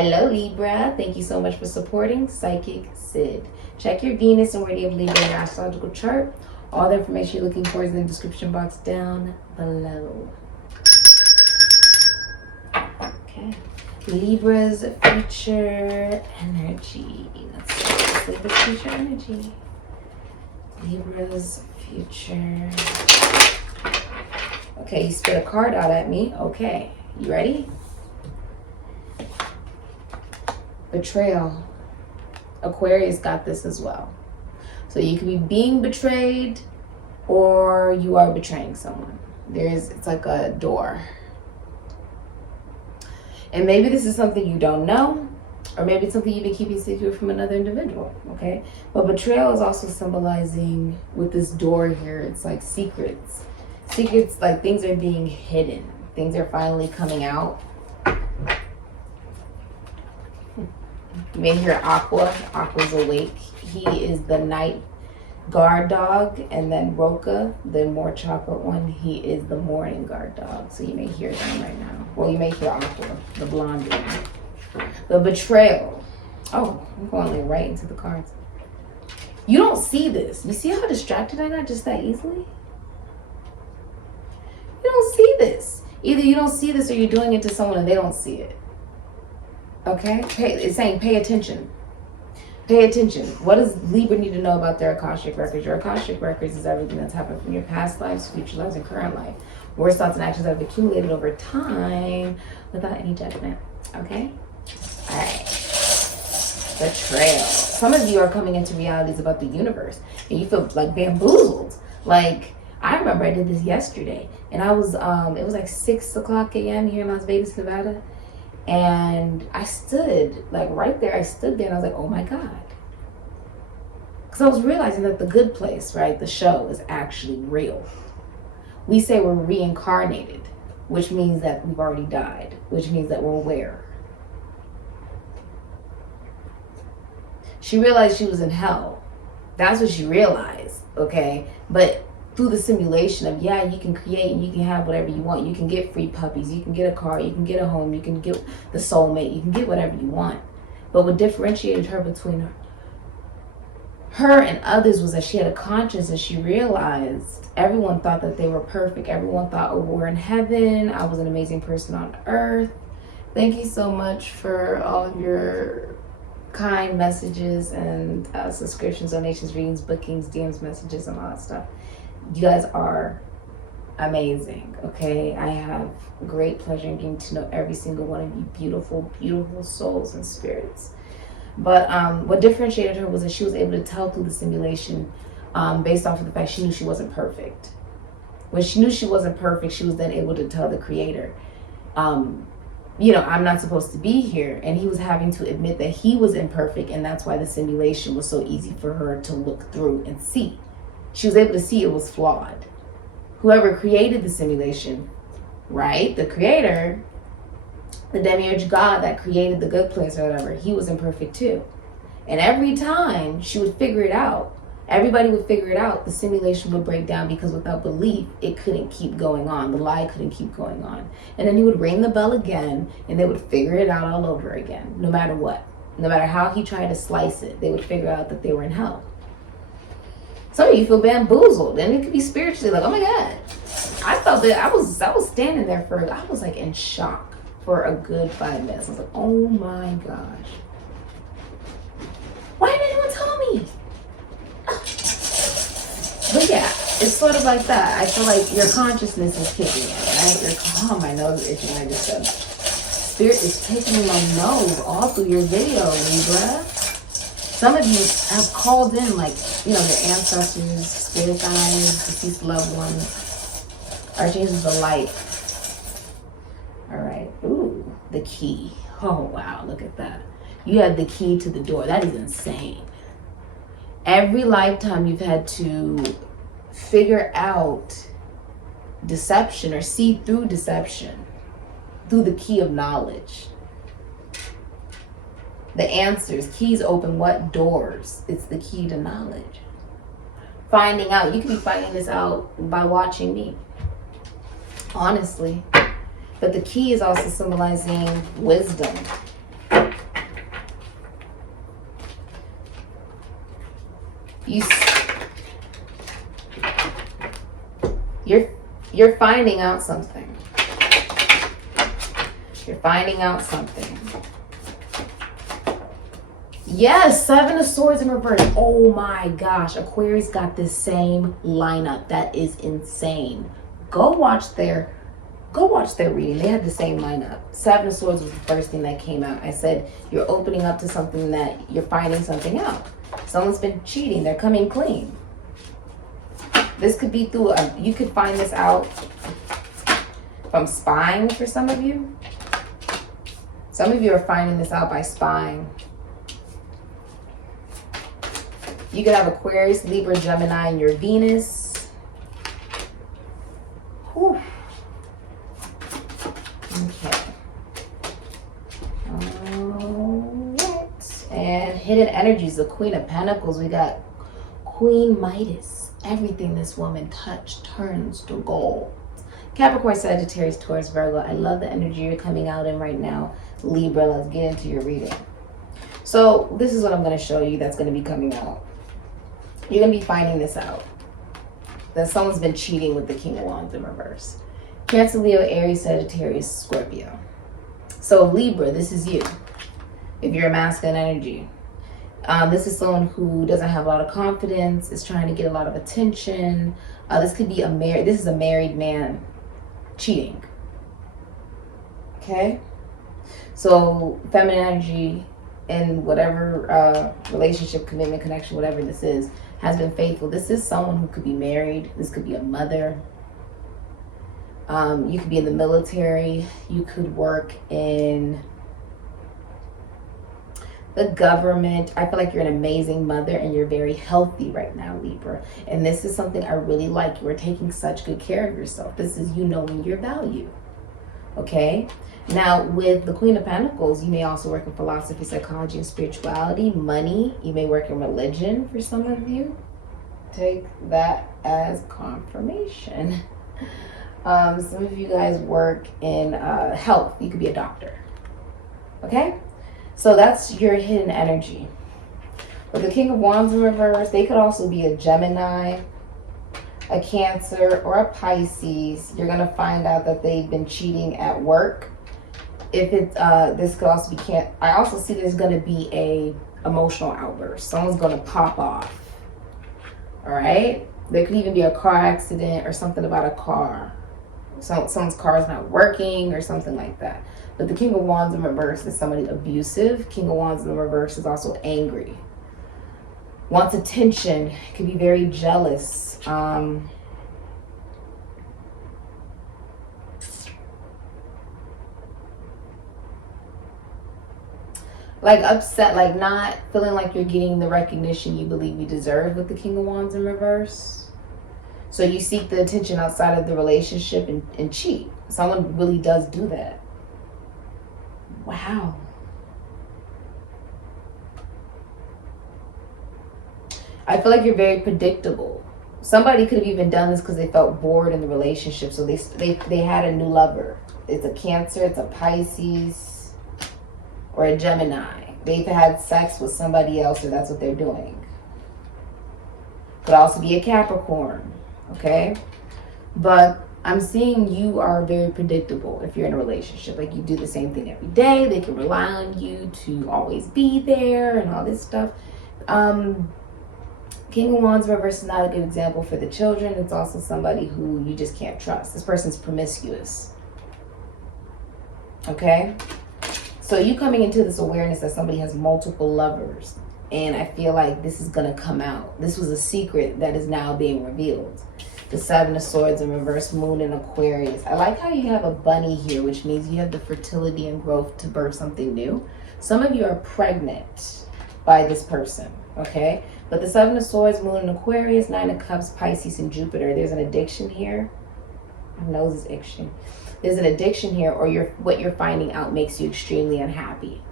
Hello, Libra. Thank you so much for supporting SIKIKSYD. Check your Venus and Meridian of Libra in your astrological chart. All the information you're looking for is in the description box down below. Okay. Libra's future energy. Let's see. Libra's future energy. Libra's future. Okay, you spit a card out at me. Okay, you ready? Betrayal. Aquarius got this as well. So you could be being betrayed or you are betraying someone. It's like a door. And maybe this is something you don't know, or maybe it's something you've been keeping secret from another individual, okay? But betrayal is also symbolizing with this door here, it's like secrets. Secrets, like things are being hidden. Things are finally coming out. You may hear Aqua. Aqua's awake. He is the night guard dog. And then Roca, the more chocolate one, he is the morning guard dog. So you may hear them right now. Well, you may hear Aqua, the blonde one. The betrayal. Oh, I'm going like right into the cards. You don't see this. You see how distracted I got just that easily? You don't see this. Either you don't see this or you're doing it to someone and they don't see it. Okay? It's saying pay attention. Pay attention. What does Libra need to know about their Akashic records? Your Akashic records is everything that's happened from your past lives, future lives, and current life. Words, thoughts, and actions that have accumulated over time without any judgment. Okay? Alright. Betrayal. Some of you are coming into realities about the universe and you feel like bamboozled. Like, I remember I did this yesterday and I was, it was like 6 o'clock a.m. here in Las Vegas, Nevada. And I stood, like right there, I stood there and I was like, oh my God. Because I was realizing that the good place, right, the show is actually real. We say we're reincarnated, which means that we've already died, which means that we're aware. She realized she was in hell. That's what she realized, okay? But through the simulation of, yeah, you can create and you can have whatever you want. You can get free puppies, you can get a car, you can get a home, you can get the soulmate, you can get whatever you want. But what differentiated her between her and others was that she had a conscience and she realized everyone thought that they were perfect. Everyone thought, oh, we're in heaven. I was an amazing person on earth. Thank you so much for all of your kind messages and subscriptions, donations, readings, bookings, DMs, messages, and all that stuff. You guys are amazing, okay? I have great pleasure in getting to know every single one of you beautiful, beautiful souls and spirits. But what differentiated her was that she was able to tell through the simulation based off of the fact she knew she wasn't perfect. When she knew she wasn't perfect, she was then able to tell the creator, you know, I'm not supposed to be here. And he was having to admit that he was imperfect, and that's why the simulation was so easy for her to look through and see. She was able to see it was flawed. Whoever created the simulation, right? The creator, the demiurge god that created the good place or whatever, he was imperfect too. And every time she would figure it out, everybody would figure it out, the simulation would break down because without belief, it couldn't keep going on. The lie couldn't keep going on. And then he would ring the bell again and they would figure it out all over again, no matter what. No matter how he tried to slice it, they would figure out that they were in hell. Some of you feel bamboozled, and it could be spiritually like, oh my God. I felt that I was standing there I was like in shock for a good 5 minutes. I was like, oh my gosh. Why didn't anyone tell me? But yeah, it's sort of like that. I feel like your consciousness is kicking in, right? My nose is itching. I just said, Spirit is taking my nose all through your video, Libra. Some of you have called in, like, you know, your ancestors, spirit guides, deceased loved ones, Archangels of light. All right. Ooh, the key. Oh, wow. Look at that. You have the key to the door. That is insane. Every lifetime you've had to figure out deception or see through deception through the key of knowledge. The answers, keys open what doors? It's the key to knowledge. Finding out, you can be finding this out by watching me, honestly. But the key is also symbolizing wisdom. You're finding out something. You're finding out something. Yes, Seven of Swords in reverse. Oh my gosh, Aquarius got this same lineup. That is insane. Go watch their reading. They had the same lineup. Seven of Swords was the first thing that came out. I said you're opening up to something, that you're finding something out. Someone's been cheating. They're coming clean. This could be through you could find this out from spying for some of you. Some of you are finding this out by spying. You could have Aquarius, Libra, Gemini, and your Venus. Whew. Okay. Alright. And hidden energies, the Queen of Pentacles. We got Queen Midas. Everything this woman touched turns to gold. Capricorn, Sagittarius, Taurus, Virgo. I love the energy you're coming out in right now. Libra, let's get into your reading. So this is what I'm going to show you that's going to be coming out. You're going to be finding this out. That someone's been cheating with the King of Wands in reverse. Cancer, Leo, Aries, Sagittarius, Scorpio. So Libra, this is you. If you're a masculine energy. This is someone who doesn't have a lot of confidence, is trying to get a lot of attention. This could be this is a married man cheating. Okay? So feminine energy in whatever relationship, commitment, connection, whatever this is, has been faithful. This is someone who could be married. This could be a mother. You could be in the military. You could work in the government. I feel like you're an amazing mother and you're very healthy right now, Libra. And this is something I really like. You are taking such good care of yourself. This is you knowing your value. Okay? Now, with the Queen of Pentacles, you may also work in philosophy, psychology, and spirituality. Money. You may work in religion for some of you. Take that as confirmation. Some of you guys work in health. You could be a doctor. Okay? So that's your hidden energy. With the King of Wands in reverse, they could also be a Gemini, a Cancer, or a Pisces. You're going to find out that they've been cheating at work. If it's, this could also be, I also see there's going to be a emotional outburst. Someone's going to pop off. All right? There could even be a car accident or something about a car. Someone's car is not working or something like that. But the King of Wands in reverse is somebody abusive. King of Wands in the reverse is also angry. Wants attention. Could be very jealous. Like upset, like not feeling like you're getting the recognition you believe you deserve with the King of Wands in reverse. So you seek the attention outside of the relationship and cheat. Someone really does do that. Wow. I feel like you're very predictable. Somebody could have even done this because they felt bored in the relationship. So they had a new lover. It's a Cancer, it's a Pisces, or a Gemini. They've had sex with somebody else, or that's what they're doing. Could also be a Capricorn. Okay? But I'm seeing you are very predictable if you're in a relationship. Like you do the same thing every day. They can rely on you to always be there and all this stuff. King of Wands reverse is not a good example for the children. It's also somebody who you just can't trust. This person's promiscuous. Okay? So you coming into this awareness that somebody has multiple lovers. And I feel like this is going to come out. This was a secret that is now being revealed. The Seven of Swords in reverse, Moon in Aquarius. I like how you have a bunny here, which means you have the fertility and growth to birth something new. Some of you are pregnant by this person, okay? But the Seven of Swords, Moon in Aquarius, Nine of Cups, Pisces, and Jupiter. There's an addiction here. My nose is itching. There's an addiction here, or what you're finding out makes you extremely unhappy.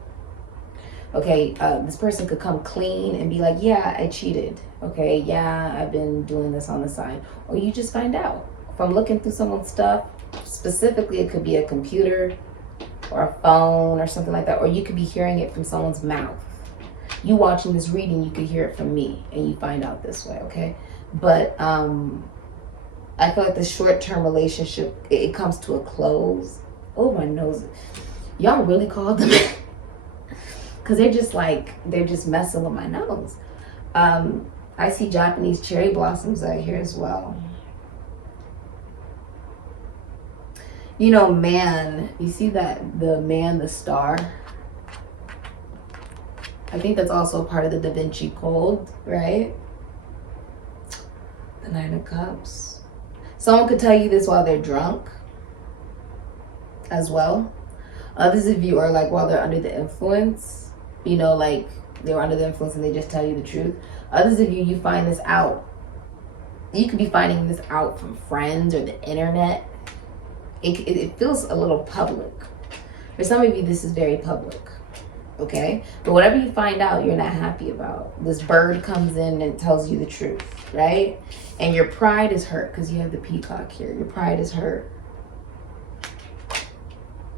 Okay, this person could come clean and be like, yeah, I cheated. Okay, yeah, I've been doing this on the side. Or you just find out from looking through someone's stuff. Specifically, it could be a computer or a phone or something like that. Or you could be hearing it from someone's mouth. You watching this reading, you could hear it from me, and you find out this way, okay? But I feel like the short-term relationship, it comes to a close. Oh, my nose. Y'all really called them because they're just messing with my nose. I see Japanese cherry blossoms out here as well. You know, man, you see that, the man, the star? I think that's also part of the Da Vinci Code, right? The Nine of Cups. Someone could tell you this while they're drunk as well. Others of you are like while they're under the influence, you know, like they were under the influence and they just tell you the truth. Others of you, you find this out. You could be finding this out from friends or the internet. It feels a little public. For some of you, this is very public, okay? But whatever you find out, you're not happy about. This bird comes in and tells you the truth, right? And your pride is hurt because you have the peacock here. Your pride is hurt.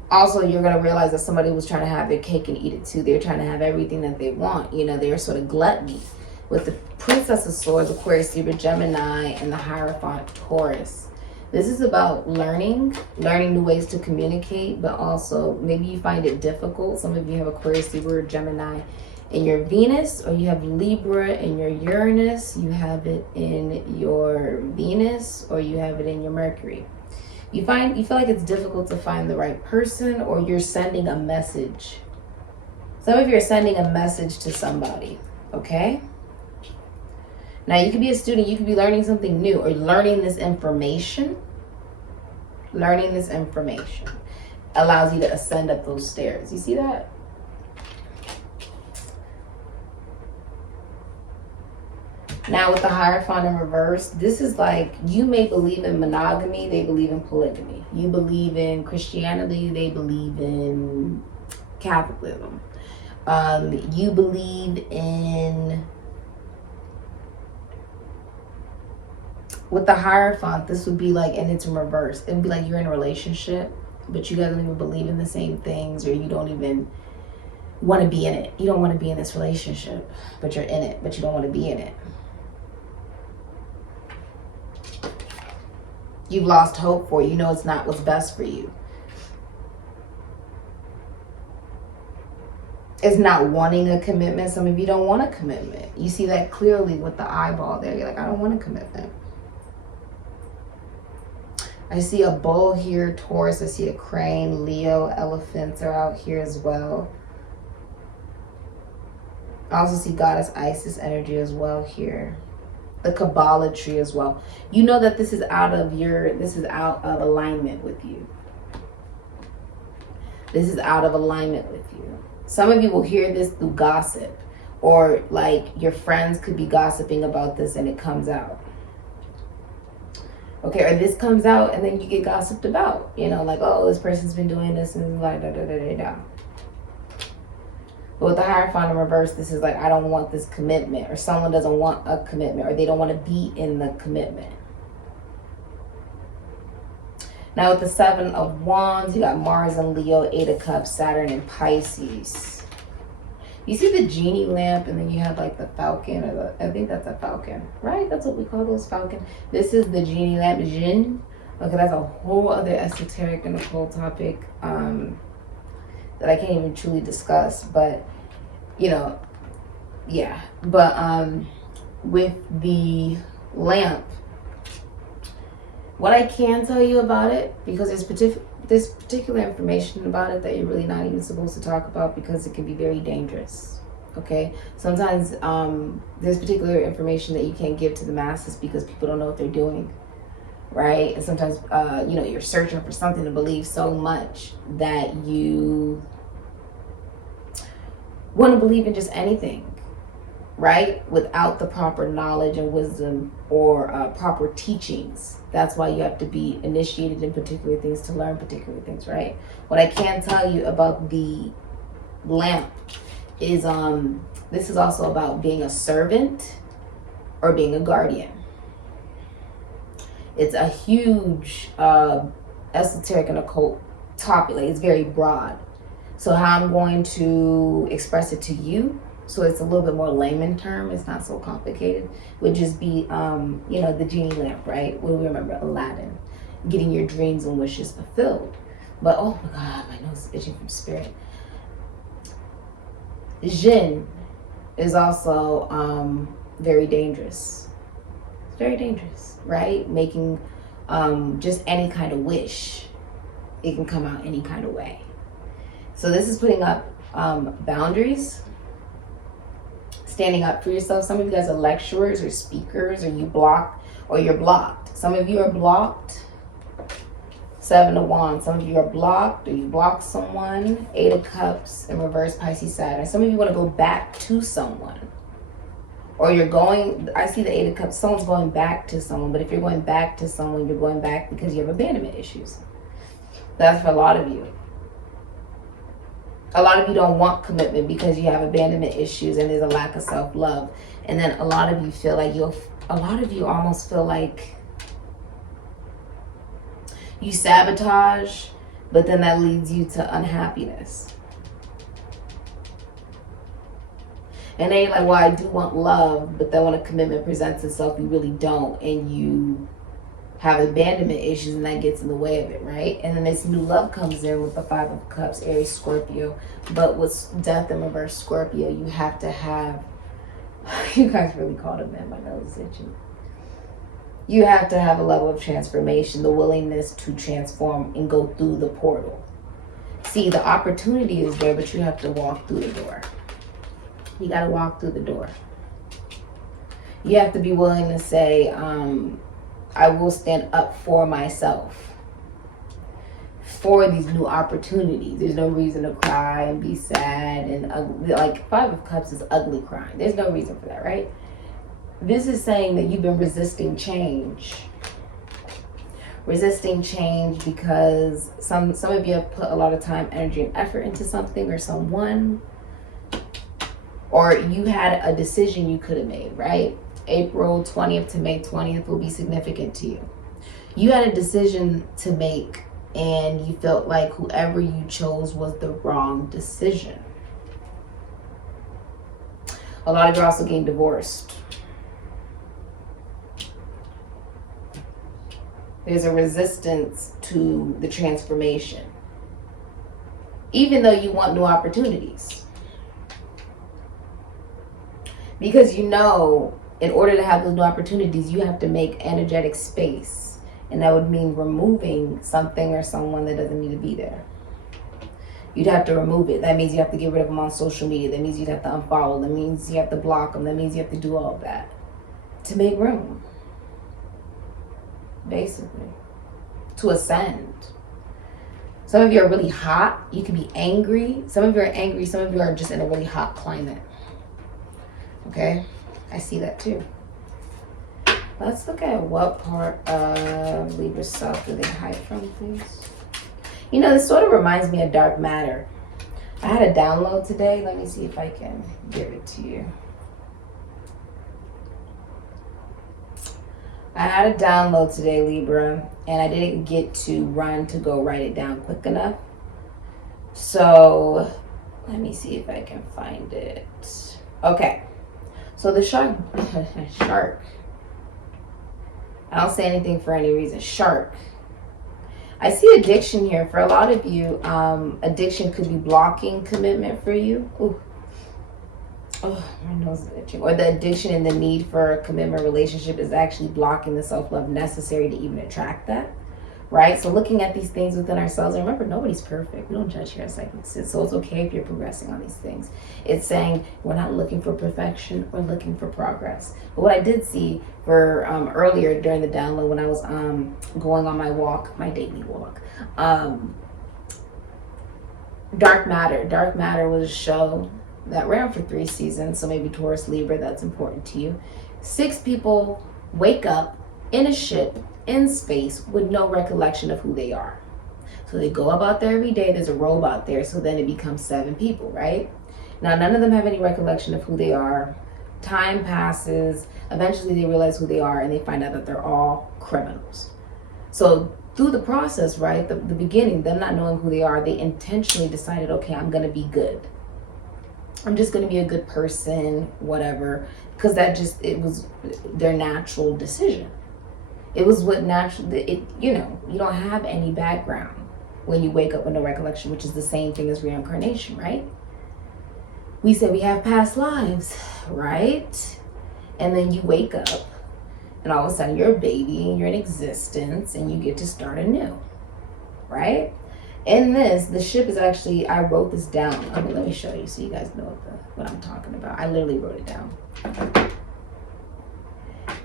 Also, you're going to realize that somebody was trying to have their cake and eat it too. They're trying to have everything that they want. You know, they're sort of gluttony. With the Princess of Swords, Aquarius, Libra, Gemini, and the Hierophant, Taurus. This is about learning new ways to communicate, but also maybe you find it difficult. Some of you have Aquarius, Libra, Gemini in your Venus, or you have Libra in your Uranus. You have it in your Venus, or you have it in your Mercury. You feel like it's difficult to find the right person, or you're sending a message. Some of you are sending a message to somebody, okay? Now, you could be a student, you could be learning something new, or learning this information. Learning this information allows you to ascend up those stairs. You see that? Now, with the Hierophant in reverse, this is like, you may believe in monogamy, they believe in polygamy. You believe in Christianity, they believe in Catholicism. You believe in... With the Hierophant, this would be like, and it's in reverse. It would be like you're in a relationship, but you guys don't even believe in the same things, or you don't even want to be in it. You don't want to be in this relationship, but you're in it, but you don't want to be in it. You've lost hope for it. You know it's not what's best for you. It's not wanting a commitment. Some of you don't want a commitment. You see that clearly with the eyeball there. You're like, I don't want a commitment. I see a bull here, Taurus. I see a crane, Leo, elephants are out here as well. I also see Goddess Isis energy as well here. The Kabbalah tree as well. You know that this is out of alignment with you. This is out of alignment with you. Some of you will hear this through gossip, or like your friends could be gossiping about this and it comes out. Okay, or this comes out and then you get gossiped about. You know, like, oh, this person's been doing this and like da da da da da. But with the Hierophant in reverse, this is like, I don't want this commitment, or someone doesn't want a commitment, or they don't want to be in the commitment. Now with the Seven of Wands, you got Mars and Leo, Eight of Cups, Saturn and Pisces. You see the genie lamp, and then you have like the falcon, or I think that's a falcon, right? That's what we call those, falcon. This is the genie lamp, Jinn. Okay, that's a whole other esoteric and occult topic that I can't even truly discuss, but you know, yeah. But with the lamp, what I can tell you about it, because there's particular information about it that you're really not even supposed to talk about, because it can be very dangerous. Okay, sometimes there's particular information that you can't give to the masses because people don't know what they're doing, right? And sometimes you know, you're searching for something to believe so much that you want to believe in just anything, right? Without the proper knowledge and wisdom, or proper teachings. That's why you have to be initiated in particular things to learn particular things, right? What I can tell you about the lamp is this is also about being a servant or being a guardian. It's a huge esoteric and occult topic. Like, it's very broad. So how I'm going to express it to you so it's a little bit more layman term, it's not so complicated, would just be, you know, the genie lamp, right? What do we remember? Aladdin, getting your dreams and wishes fulfilled. But, oh my God, my nose is itching from spirit. Jinn is also very dangerous. It's very dangerous, right? Making just any kind of wish, it can come out any kind of way. So this is putting up boundaries, standing up for yourself. Some of you guys are lecturers or speakers, or you're blocked. Some of you are blocked. 7 of Wands. Some of you are blocked, or you blocked someone. 8 of Cups in reverse, Pisces, Saturn. Some of you want to go back to someone. Or you're going, I see the 8 of Cups, someone's going back to someone, but if you're going back to someone, you're going back because you have abandonment issues. That's for a lot of you. A lot of you don't want commitment because you have abandonment issues and there's a lack of self-love. And then a lot of you feel like a lot of you almost feel like you sabotage, but then that leads you to unhappiness. And then you're like, well, I do want love, but then when a commitment presents itself, you really don't, and you have abandonment issues, and that gets in the way of it, right? And then this new love comes in with the 5 of Cups, Aries, Scorpio. But with death in reverse, Scorpio, you have to have, you guys really called him in, my nose is itching. You have to have a level of transformation, the willingness to transform and go through the portal. See, the opportunity is there, but you have to walk through the door. You got to walk through the door. You have to be willing to say, I will stand up for myself for these new opportunities. There's no reason to cry and be sad and ugly. Like 5 of Cups is ugly crying. There's no reason for that, right? This is saying that you've been resisting change. Resisting change because some of you have put a lot of time, energy, and effort into something or someone. Or you had a decision you could have made, right? April 20th to May 20th will be significant to you. You had a decision to make and you felt like whoever you chose was the wrong decision. A lot of you are also getting divorced. There's a resistance to the transformation, even though you want new opportunities. Because you know, in order to have those new opportunities, you have to make energetic space. And that would mean removing something or someone that doesn't need to be there. You'd have to remove it. That means you have to get rid of them on social media. That means you'd have to unfollow. That means you have to block them. That means you have to do all of that to make room. Basically. To ascend. Some of you are really hot. You can be angry. Some of you are angry. Some of you are just in a really hot climate. Okay? I see that too. Let's look at what part of Libra self do they hide from, please. You know, this sort of reminds me of dark matter. I had a download today. Let me see if I can give it to you. I had a download today, Libra, and I didn't get to run to go write it down quick enough. So let me see if I can find it. Okay. So the shark, I don't say anything for any reason. Shark. I see addiction here. For a lot of you, addiction could be blocking commitment for you. Ooh. Oh, my nose is itching. Or the addiction and the need for a commitment relationship is actually blocking the self-love necessary to even attract that. Right? So looking at these things within ourselves, and remember, nobody's perfect. We don't judge here as SIKIKSYD. So it's okay if you're progressing on these things. It's saying we're not looking for perfection, we're looking for progress. But what I did see for earlier during the download when I was going on my walk, my daily walk, Dark Matter. Dark Matter was a show that ran for 3 seasons, so maybe Taurus, Libra, that's important to you. 6 people wake up in a ship in space with no recollection of who they are. So they go about there every day. There's a robot there, so then it becomes 7 people, right? Now, none of them have any recollection of who they are. Time passes. Eventually, they realize who they are, and they find out that they're all criminals. So through the process, right, the beginning, them not knowing who they are, they intentionally decided, okay, I'm going to be good. I'm just going to be a good person, whatever, because it was their natural decision. It was what naturally, you don't have any background when you wake up with no recollection, which is the same thing as reincarnation, right? We said we have past lives, right? And then you wake up and all of a sudden you're a baby and you're in existence and you get to start anew, right? In this, the ship is actually, I wrote this down. I mean, let me show you so you guys know what I'm talking about. I literally wrote it down.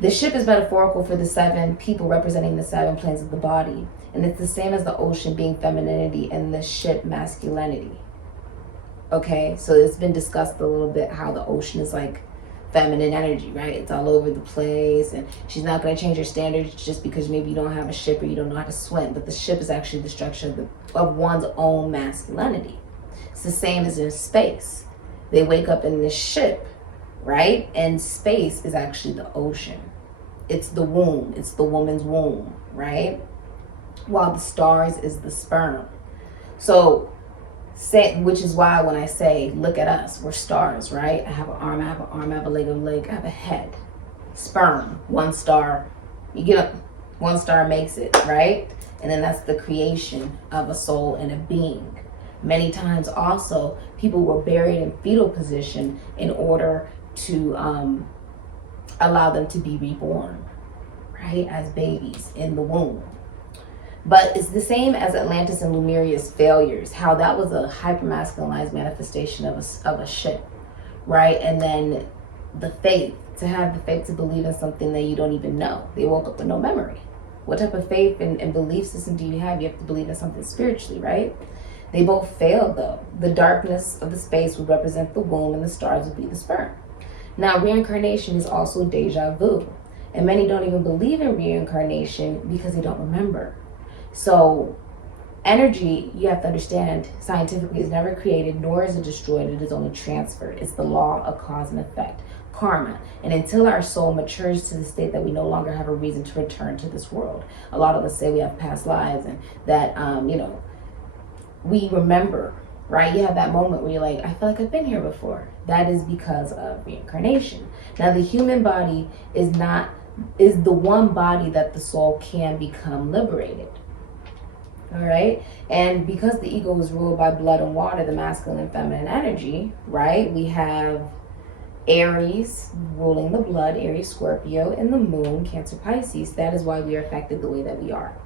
The ship is metaphorical for the 7 people representing the 7 planes of the body. And it's the same as the ocean being femininity and the ship masculinity. Okay, so it's been discussed a little bit how the ocean is like feminine energy, right? It's all over the place, and she's not going to change her standards just because maybe you don't have a ship or you don't know how to swim. But the ship is actually the structure of one's own masculinity. It's the same as in space. They wake up in this ship, right? And space is actually the ocean. It's the womb. It's the woman's womb, right? While the stars is the sperm. So, which is why when I say, look at us, we're stars, right? I have an arm, I have a leg, I have a head. Sperm, 1 star. You get up, 1 star makes it, right? And then that's the creation of a soul and a being. Many times also, people were buried in fetal position in order to allow them to be reborn, right? As babies in the womb. But it's the same as Atlantis and Lemuria's failures, how that was a hypermasculinized manifestation of a ship, right? And then the faith, to have the faith to believe in something that you don't even know. They woke up with no memory. What type of faith and belief system do you have? You have to believe in something spiritually, right? They both failed though. The darkness of the space would represent the womb and the stars would be the sperm. Now, reincarnation is also deja vu. And many don't even believe in reincarnation because they don't remember. So energy, you have to understand, scientifically is never created, nor is it destroyed. It is only transferred. It's the law of cause and effect, karma. And until our soul matures to the state that we no longer have a reason to return to this world. A lot of us say we have past lives and that, we remember, right? You have that moment where you're like, I feel like I've been here before. That is because of reincarnation. Now, the human body is the one body that the soul can become liberated. All right. And because the ego is ruled by blood and water, the masculine and feminine energy, right? We have Aries ruling the blood, Aries, Scorpio, and the moon, Cancer, Pisces. That is why we are affected the way that we are.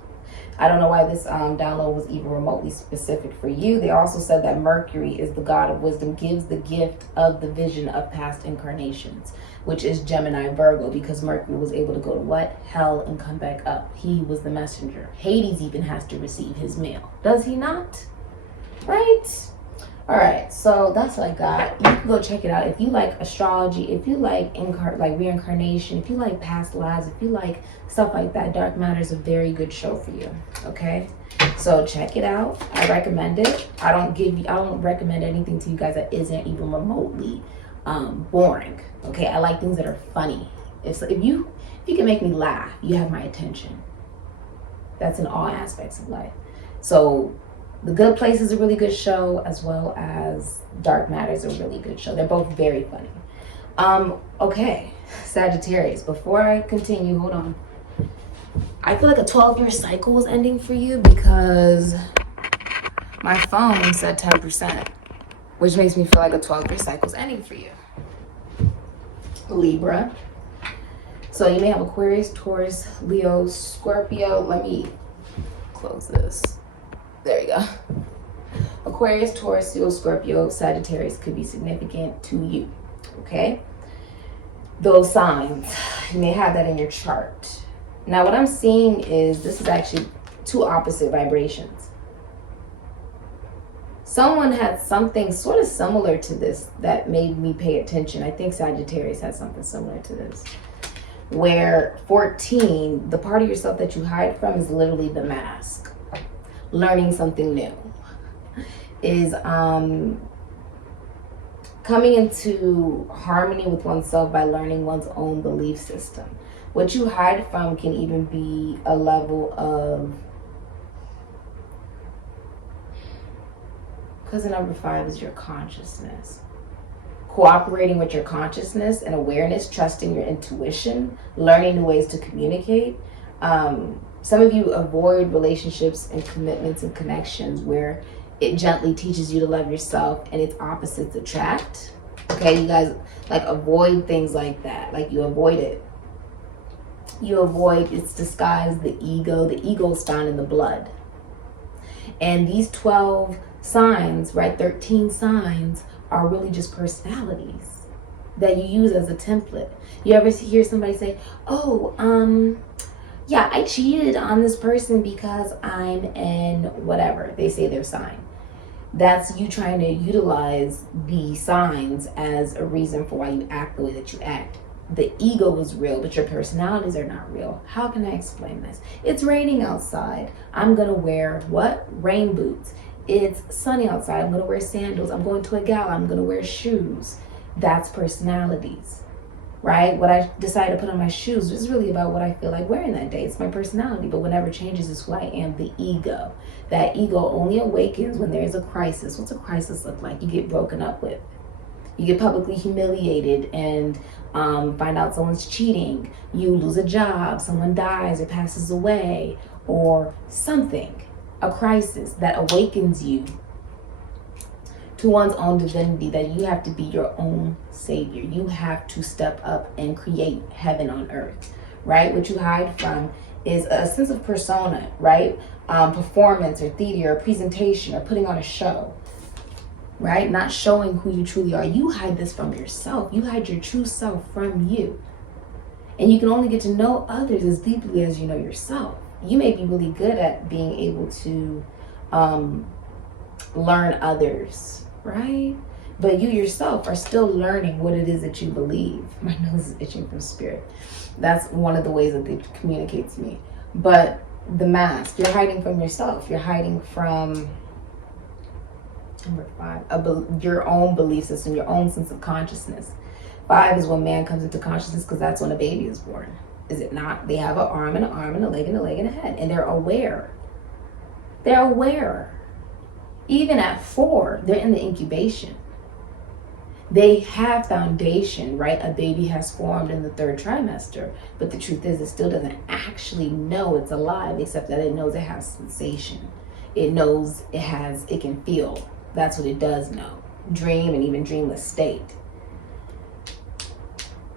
I don't know why this download was even remotely specific for you. They also said that Mercury is the god of wisdom, gives the gift of the vision of past incarnations, which is Gemini, Virgo, because Mercury was able to go to what? Hell and come back up. He was the messenger. Hades even has to receive his mail. Does he not? Right? All right, so that's what I got. You can go check it out. If you like astrology, if you like reincarnation, if you like past lives, if you like stuff like that, Dark Matter is a very good show for you. Okay, so check it out. I recommend it. I don't recommend anything to you guys that isn't even remotely boring. Okay, I like things that are funny. If you can make me laugh, you have my attention. That's in all aspects of life. So The Good Place is a really good show, as well as Dark Matter is a really good show. They're both very funny. Okay, Sagittarius, before I continue, hold on. I feel like a 12-year cycle was ending for you because my phone said 10%, which makes me feel like a 12-year cycle is ending for you. Libra. So you may have Aquarius, Taurus, Leo, Scorpio. Let me close this. There you go. Aquarius, Taurus, Leo, Scorpio, Sagittarius could be significant to you. Okay? Those signs, you may have that in your chart. Now, what I'm seeing is this is actually 2 opposite vibrations. Someone had something sort of similar to this that made me pay attention. I think Sagittarius had something similar to this. Where 14, the part of yourself that you hide from is literally the mask. Learning something new. Is coming into harmony with oneself by learning one's own belief system. What you hide from can even be a level of, because the number 5 is your consciousness. cooperating with your consciousness and awareness, trusting your intuition, learning new ways to communicate. Some of you avoid relationships and commitments and connections where it gently teaches you to love yourself and its opposites attract. Okay, you guys like avoid things like that. Like you avoid it. You avoid its disguise, the ego. The ego is found in the blood. And these 12 signs, right, 13 signs are really just personalities that you use as a template. You ever hear somebody say, oh, yeah, I cheated on this person because I'm in whatever. They say their sign. That's you trying to utilize the signs as a reason for why you act the way that you act. The ego is real, but your personalities are not real. How can I explain this? It's raining outside. I'm going to wear what? Rain boots. It's sunny outside. I'm going to wear sandals. I'm going to a gala. I'm going to wear shoes. That's personalities, right? What I decide to put on my shoes is really about what I feel like wearing that day. It's my personality, but whatever changes is who I am, the ego. That ego only awakens when there's a crisis. What's a crisis look like? You get broken up with. You get publicly humiliated and find out someone's cheating. You lose a job, someone dies or passes away, or something. A crisis that awakens you to one's own divinity, that you have to be your own savior. You have to step up and create heaven on earth, right? What you hide from is a sense of persona, right? Performance or theater or presentation or putting on a show, right? Not showing who you truly are. You hide this from yourself. You hide your true self from you. And you can only get to know others as deeply as you know yourself. You may be really good at being able to learn others, right? But you yourself are still learning what it is that you believe. My nose is itching from spirit. That's one of the ways that they communicate to me. But the mask, you're hiding from yourself. You're hiding from, number 5, your own belief system, your own sense of consciousness. 5 is when man comes into consciousness, because that's when a baby is born. Is it not? They have an arm and a leg and a leg and a head, and they're aware. They're aware. Even at 4, they're in the incubation. They have foundation, right? A baby has formed in the 3rd trimester, but the truth is it still doesn't actually know it's alive, except that it knows it has sensation. It knows it can feel. That's what it does know. Dream and even dreamless state.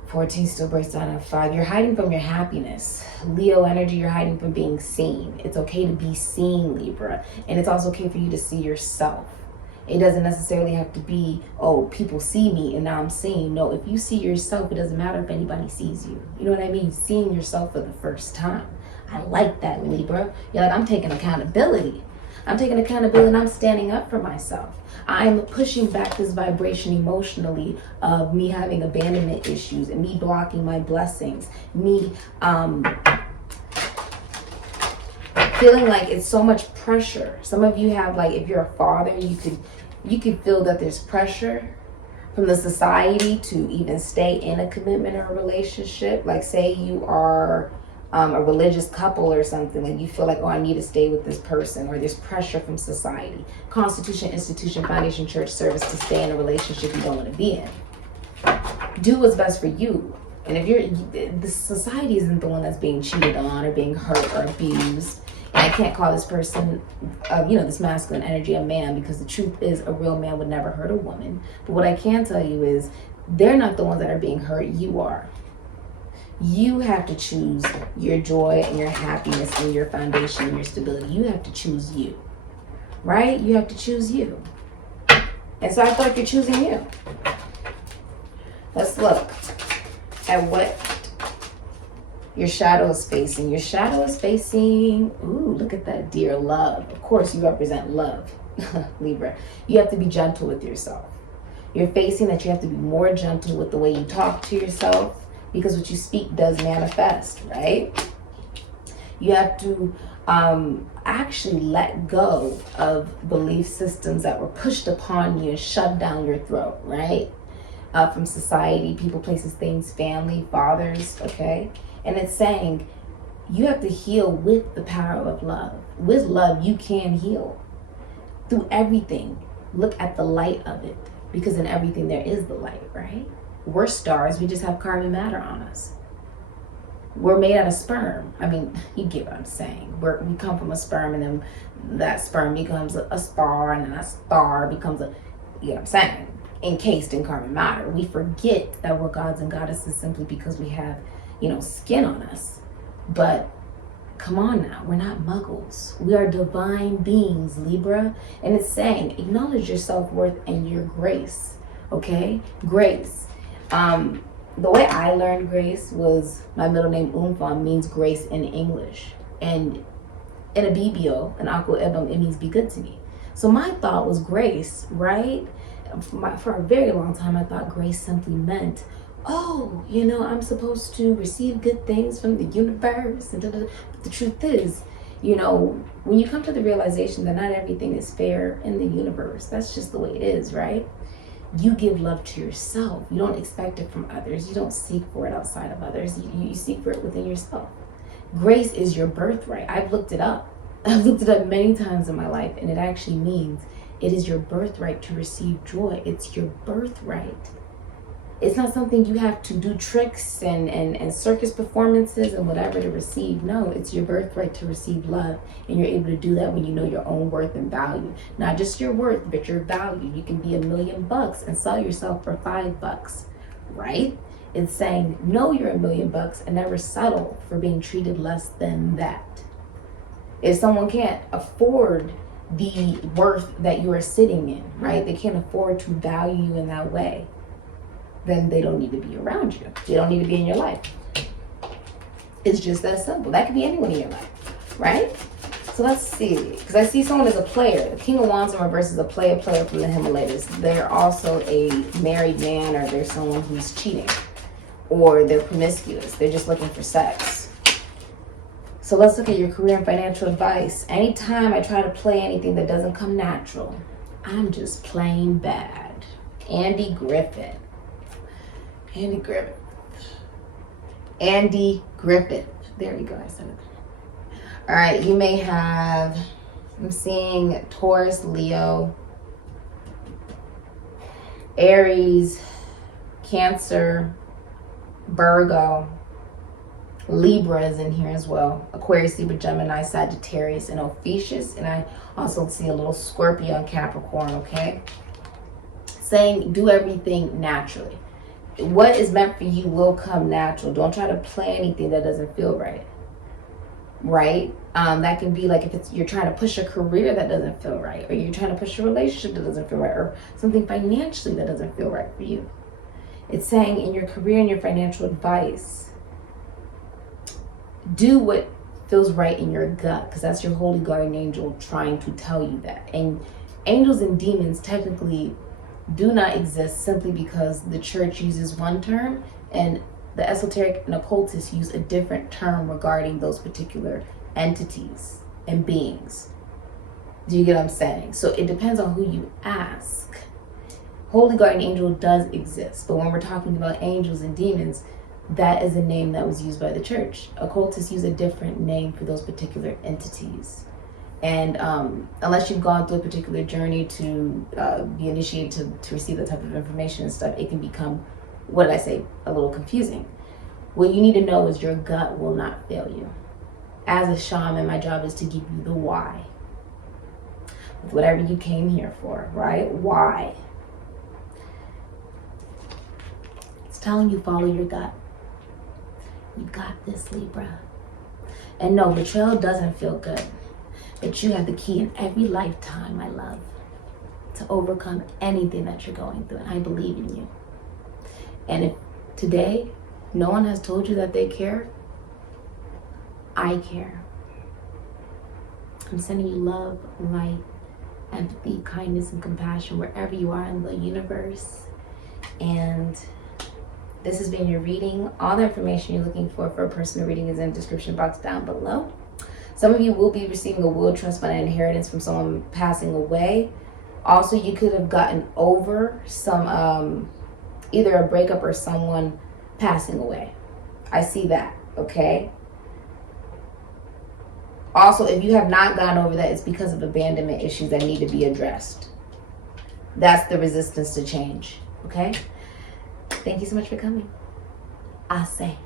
14 still breaks down at 5. You're hiding from your happiness. Leo energy, you're hiding from being seen. It's okay to be seen, Libra. And it's also okay for you to see yourself. It doesn't necessarily have to be, oh, people see me and now I'm seen. No, if you see yourself, it doesn't matter if anybody sees you. You know what I mean? Seeing yourself for the first time. I like that, Libra. You're like, I'm taking accountability. I'm taking accountability and I'm standing up for myself. I'm pushing back this vibration emotionally of me having abandonment issues and me blocking my blessings. Me feeling like it's so much pressure. Some of you have, like, if you're a father, you could feel that there's pressure from the society to even stay in a commitment or a relationship. Like, say you are a religious couple or something, like you feel like, oh, I need to stay with this person, or there's pressure from society. Constitution, institution, foundation, church, service to stay in a relationship you don't want to be in. Do what's best for you. And if the society isn't the one that's being cheated on or being hurt or abused, and I can't call this person, this masculine energy a man, because the truth is a real man would never hurt a woman. But what I can tell you is they're not the ones that are being hurt, you are. You have to choose your joy and your happiness and your foundation and your stability. You have to choose you, right? You have to choose you. And so I feel like you're choosing you. Let's look at what your shadow is facing. Your shadow is facing, ooh, look at that, dear love. Of course, you represent love, Libra. You have to be gentle with yourself. You're facing that you have to be more gentle with the way you talk to yourself, because what you speak does manifest, right? You have to actually let go of belief systems that were pushed upon you and shoved down your throat, right? From society, people, places, things, family, fathers, okay? And it's saying you have to heal with the power of love. With love, you can heal. Through everything, look at the light of it. because in everything there is the light, right? We're stars, we just have carbon matter on us. We're made out of sperm. I mean, you get what I'm saying. We come from a sperm, and then that sperm becomes a star, and then that star becomes you know what I'm saying, encased in carbon matter. We forget that we're gods and goddesses simply because we have, you know, skin on us. But come on now, we're not muggles. We are divine beings, Libra. And it's saying, acknowledge your self-worth and your grace, okay? Grace. The way I learned grace was, my middle name Umfam means grace in English. And in a BBO, an Akko Ebam, it means be good to me. So my thought was grace, right? For a very long time, I thought grace simply meant, oh, you know, I'm supposed to receive good things from the universe. And but the truth is, you know, when you come to the realization that not everything is fair in the universe, that's just the way it is, right? You give love to yourself. You don't expect it from others. You don't seek for it outside of others. You seek for it within yourself. Grace is your birthright. I've looked it up. I've looked it up many times in my life, and it actually means it is your birthright to receive joy. It's your birthright. It's not something you have to do tricks and circus performances and whatever to receive. No, it's your birthright to receive love. And you're able to do that when you know your own worth and value. Not just your worth, but your value. You can be $1 million and sell yourself for $5, right? It's saying, know you're $1 million and never settle for being treated less than that. If someone can't afford the worth that you are sitting in, right? They can't afford to value you in that way, then they don't need to be around you. They don't need to be in your life. It's just that simple. That could be anyone in your life, right? So let's see, because I see someone as a player. The King of Wands in reverse is a player from the Himalayas. They're also a married man, or they're someone who's cheating, or they're promiscuous. They're just looking for sex. So let's look at your career and financial advice. Anytime I try to play anything that doesn't come natural, I'm just plain bad. Andy Griffith. There we go, I said it. All right, you may have, I'm seeing Taurus, Leo, Aries, Cancer, Virgo, Libra is in here as well. Aquarius, Libra, Gemini, Sagittarius, and Ophiuchus. And I also see a little Scorpio and Capricorn, okay? Saying do everything naturally. What is meant for you will come natural. Don't try to play anything that doesn't feel right. Right? That can be like if you're trying to push a career that doesn't feel right, or you're trying to push a relationship that doesn't feel right, or something financially that doesn't feel right for you. It's saying in your career and your financial advice, do what feels right in your gut, because that's your holy guardian angel trying to tell you that. And angels and demons technically do not exist simply because the church uses one term and the esoteric and occultists use a different term regarding those particular entities and beings. Do you get what I'm saying? So it depends on who you ask. Holy guardian angel does exist, but when we're talking about angels and demons, that is a name that was used by the church. Occultists use a different name for those particular entities. And unless you've gone through a particular journey to be initiated to receive that type of information and stuff, it can become, what did I say, a little confusing. What you need to know is your gut will not fail you. As a shaman, my job is to give you the why. With whatever you came here for, right? Why? It's telling you follow your gut. You got this, Libra. And no, betrayal doesn't feel good. But you have the key in every lifetime, my love, to overcome anything that you're going through. And I believe in you. And if today no one has told you that they care, I care. I'm sending you love, light, empathy, kindness, and compassion wherever you are in the universe. And this has been your reading. All the information you're looking for a personal reading is in the description box down below. Some of you will be receiving a will, trust fund, and inheritance from someone passing away. Also, you could have gotten over some, either a breakup or someone passing away. I see that, okay? Also, if you have not gone over that, it's because of abandonment issues that need to be addressed. That's the resistance to change. Okay? Thank you so much for coming. I say.